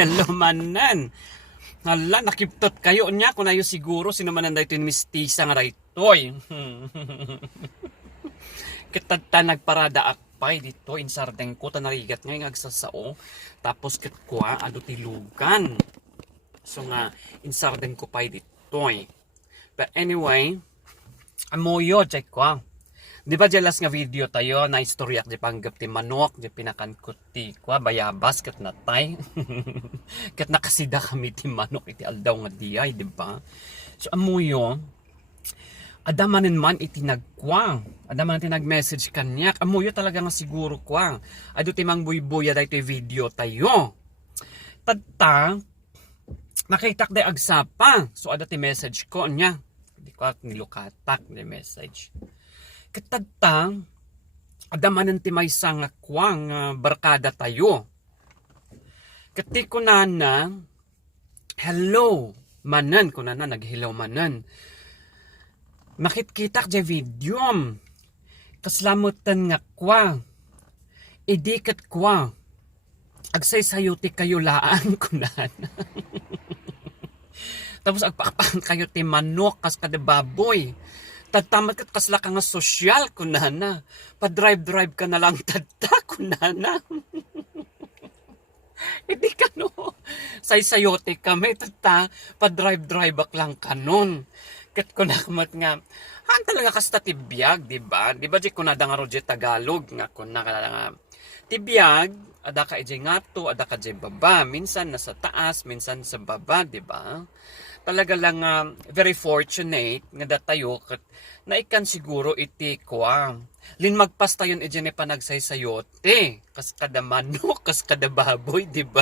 Hello manan. Hala, nakiptot kayo niya. Kung ayo siguro, sino man nanday ito yung mistisa nga raytoy. Kitagta nagparada akpay dito. Insardeng ko, tanarigat nga yung agsasao. Tapos kitkuha, ado tilugan. So nga, insardeng ko pay dito. But anyway, amoyo, check ko. Di ba jelas nga video tayo na istoryak di panggap ti manok, di pinakankot ti kwa, bayabas kat natay. Kat nakasida kami ti manok iti aldaw nga diyay, di ba? So amuyo, adamanin man iti nagkwang, adaman iti nag-message kanyak, amuyo talaga nga siguro kwang. Ado ti mang buybuya da iti video tayo. Tadta, nakitak di agsapa, so ada ti message ko niya. Di ko nilukatak di message. Katagtang, adamanan ti may nga kwang barkada tayo. Kati ko na hello, manan, ko na nag-hello manan. Makitkitak di video, kaslamutan nga kwa, idikat kwa, agsay-sayuti kayo laan ko na. Tapos agpakapang kayo ti manok, kas kada baboy. Tatamat kat kasla ka nga sosyal, kunana. Pa-drive-drive ka na lang, tadta, kunana. Hindi ka no. Say-sayote kami, tadta, pa-drive-drive ak lang kanon. Kat kunamat nga, han talaga kas tibiyag, diba? Diba di kunada nga roje Tagalog, nga kunaka nga, tibiyag, ada ka ije ngato, ada ka ije baba, minsan nasa taas, minsan sa baba, diba? Talaga lang very fortunate nga datayo kat na ikan siguro iti kwa. Lin magpas tayon iti ni panagsaysayote. Kas kada manok, kas kada baboy, di ba?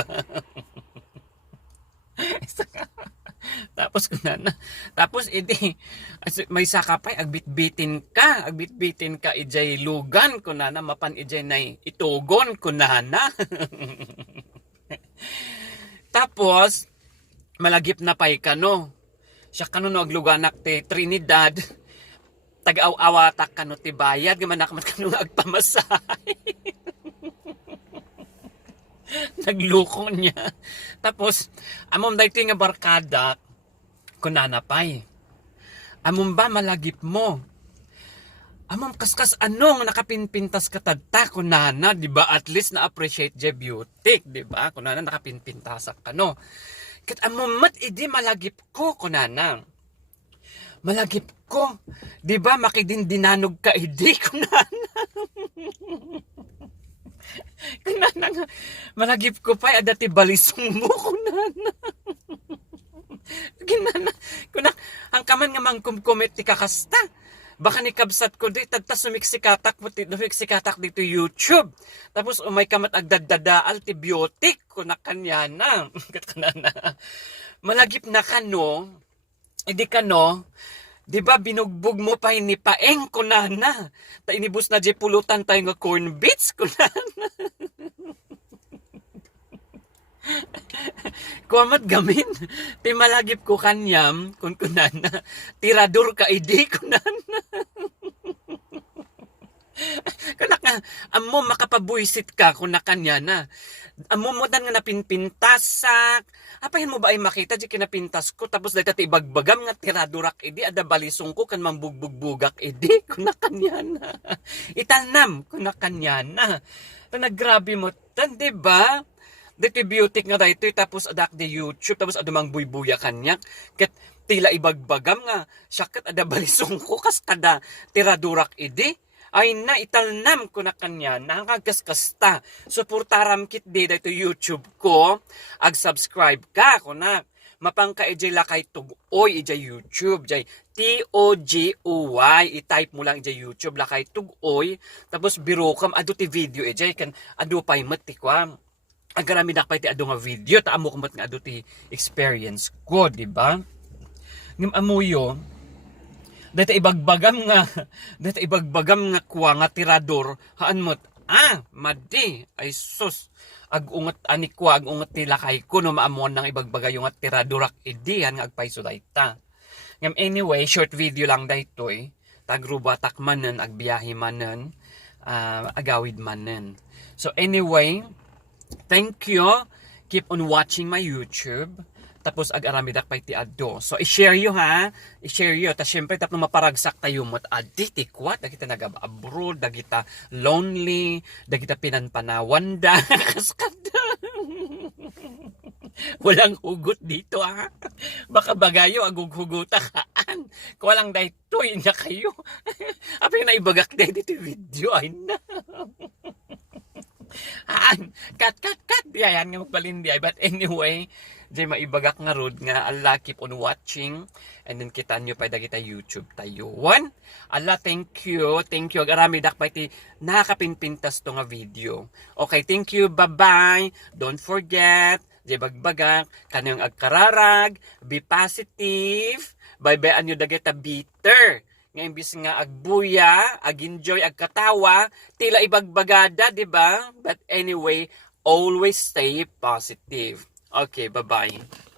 Tapos kunana. Tapos iti may sakapay agbitbitin ka ijay lugan kunana mapan ijay nay itugon kunana. Tapos malagip na pay kano. Siya kano no agluganak ti Trinidad. Tag-aw-awatak kano ti bayad. Gamanak man kano agpamasahay. Nagluko niya. Tapos, amom dahito nga barkada, kunana pay. Amom ba malagip mo? Amom kaskas anong nakapinpintas katadta kunana, di ba? At least na-appreciate je beauty, di ba? Kunana nakapinpintasak kano. Kat amumat idi malagip ko kunana. Malagip ko. Di ba makidindinanog ka idi kunana. Kunana nga. Malagip ko pa adati balisong mo kunana. Ginana. Kunak ang kaman nga mangkumkumit ti kakasta. Baka ni kabsat ko di tagta sumiksikatak dito YouTube. Tapos umay kamat agdadada antibiotic ko na kanya na. Kanana. Malagip na kano. Hindi kano. Di ba binugbog mo pa ni paeng ko na. Ta inibus na di pulutan tayo nga corn beets ko na. Kuamat gamin. Ti malagip ko kanyam kun kunana. Tirador ka idi kunana. Kanak nga, amo makapabuisit ka kung na kanya na. Amo mo dan nga napinpintasak. Apahin mo ba ay makita di kinapintas ko. Tapos dahil tati ibagbagam nga tiradurak idi. Ada balisong ko kan mambugbugbuggak idi. Kung na kanya na. Itanam kung na kanya na. Naggrabe mo tan, diba? Dito beauty nga dito. Tapos adak di YouTube. Tapos adumang buybuya kanyak. Kat tila ibagbagam nga. Syakat ada balisong ko. Kas kada tiradurak idi. Ay na italnam ko na kanya nakagaskasta. Suportaram kit di dito YouTube ko. Ag-subscribe ka ko na. Mapangka ijay lakay tugoy ijay YouTube. Ijay T-O-G-O-Y. I-type mo lang ijay YouTube lakay tugoy. Tapos biro kam ado ti video ijay. Kan ado pa'y mati kwa. Agarami na pa'y ti ado nga video. Taamo kamat nga ado ti experience ko. Diba? Ngam amuyo. Dito ibagbagam nga kuwa nga tirador haan mo't madi ay sus agungat ani kuwa agungat nila kay kuno maamon nang ibagbaga yung at tiradorak idi han nga agpaiso dayta ngam anyway short video lang dayto tagrubatak manen agbiyahe manen agawid manen so anyway thank you keep on watching my YouTube. Tapos ag-arami dak pay ti addo. So i-share yo ha. I-share yo. Ta syempre tapno maparagsak tayo mo't adi tikwat. Dagita nag-abroad, dagita lonely, dagita pinanpanawan da. Kaskada. Walang hugot dito ha. Baka bagayo agughuguta kaan. Walang daytoy na kayo. Apa yung naibagak day dito video ay na. Haan, cut. Yan nga magbalindi. But anyway, di maibagak nga road nga. Allah, keep on watching. And then kita nyo pa dagita YouTube tayo. One, Allah, thank you. Thank you. Agarami dak pa iti nakapinpintas to nga video. Okay, thank you. Bye-bye. Don't forget, di bagbagak, kanang agkararag, be positive. Bye-bye nyo dagita bitter. Nga imbis nga agbuya, ag-enjoy, agkatawa, tila ibagbagada, di ba? But anyway, always stay positive. Okay, bye-bye.